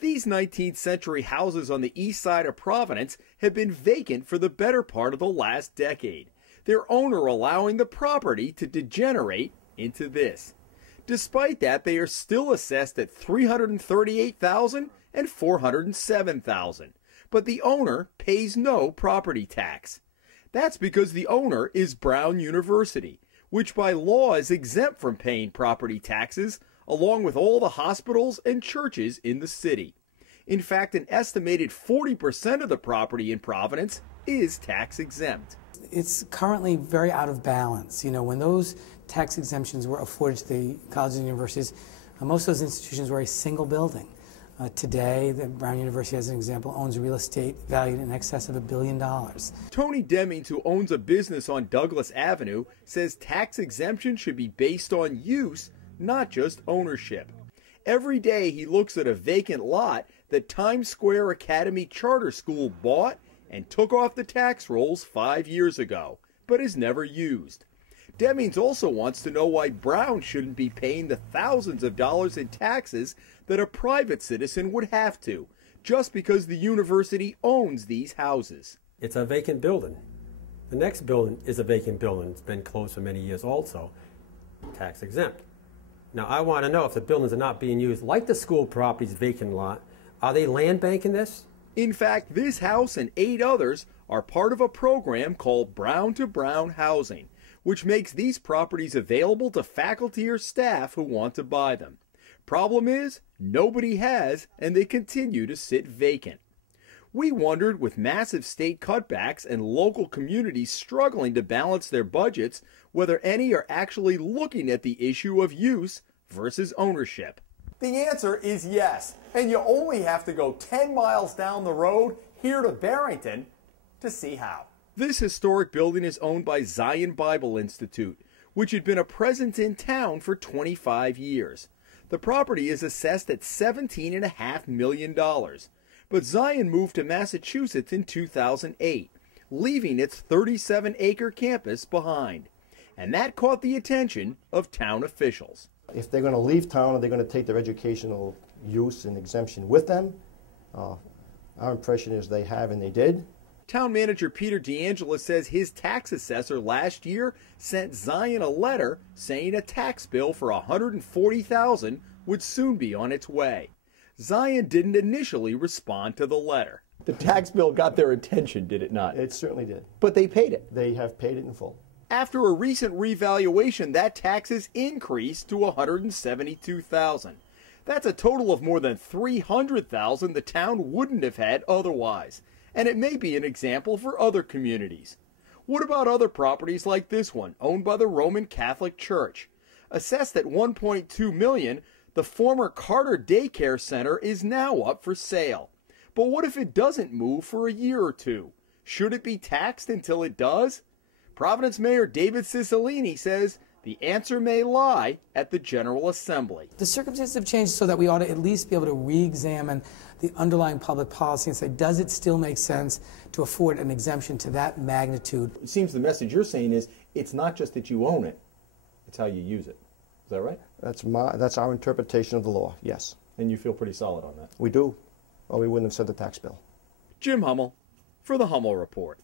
These 19th century houses on the east side of Providence have been vacant for the better part of the last decade, their owner allowing the property to degenerate into this. Despite that, they are still assessed at $338,000 and $407,000, but the owner pays no property tax. That's because the owner is Brown University, which by law is exempt from paying property taxes, along with all the hospitals and churches in the city. In fact, an estimated 40% of the property in Providence is tax exempt. It's currently very out of balance. You know, when those tax exemptions were afforded to the colleges and universities, most of those institutions were a single building. Today, the Brown University, as an example, owns real estate valued in excess of $1 billion. Tony Demings, who owns a business on Douglas Avenue, says tax exemption should be based on use, not just ownership. Every day he looks at a vacant lot that Times Square Academy Charter School bought and took off the tax rolls 5 years ago, but is never used. Demings also wants to know why Brown shouldn't be paying the thousands of dollars in taxes that a private citizen would have to, just because the university owns these houses. It's a vacant building. The next building is a vacant building. It's been closed for many years also. Tax exempt. Now I want to know if the buildings are not being used, like the school property's vacant lot, are they land banking this? In fact, this house and 8 others are part of a program called Brown to Brown Housing, which makes these properties available to faculty or staff who want to buy them. Problem is, nobody has, and they continue to sit vacant. We wondered, with massive state cutbacks and local communities struggling to balance their budgets, whether any are actually looking at the issue of use versus ownership. The answer is yes, and you only have to go 10 miles down the road here to Barrington to see how. This historic building is owned by Zion Bible Institute, which had been a presence in town for 25 years. The property is assessed at $17.5 million, but Zion moved to Massachusetts in 2008, leaving its 37-acre campus behind. And that caught the attention of town officials. If they're going to leave town, are they going to take their educational use and exemption with them? Our impression is they have, and they did. Town manager Peter DeAngela says his tax assessor last year sent Zion a letter saying a tax bill for $140,000 would soon be on its way. Zion didn't initially respond to the letter. The tax bill got their attention, did it not? It certainly did. But they paid it. They have paid it in full. After a recent revaluation, that tax is increased to $172,000. That's a total of more than $300,000 the town wouldn't have had otherwise. And it may be an example for other communities. What about other properties like this one, owned by the Roman Catholic Church? Assessed at $1.2 million, the former Carter Daycare Center is now up for sale. But what if it doesn't move for a year or two? Should it be taxed until it does? Providence Mayor David Cicilline says the answer may lie at the General Assembly. The circumstances have changed so that we ought to at least be able to re-examine the underlying public policy and say, does it still make sense to afford an exemption to that magnitude? It seems the message you're saying is it's not just that you own it, it's how you use it. Is that right? That's our interpretation of the law, yes. And you feel pretty solid on that? We do, or we wouldn't have said the tax bill. Jim Hummel for the Hummel Report.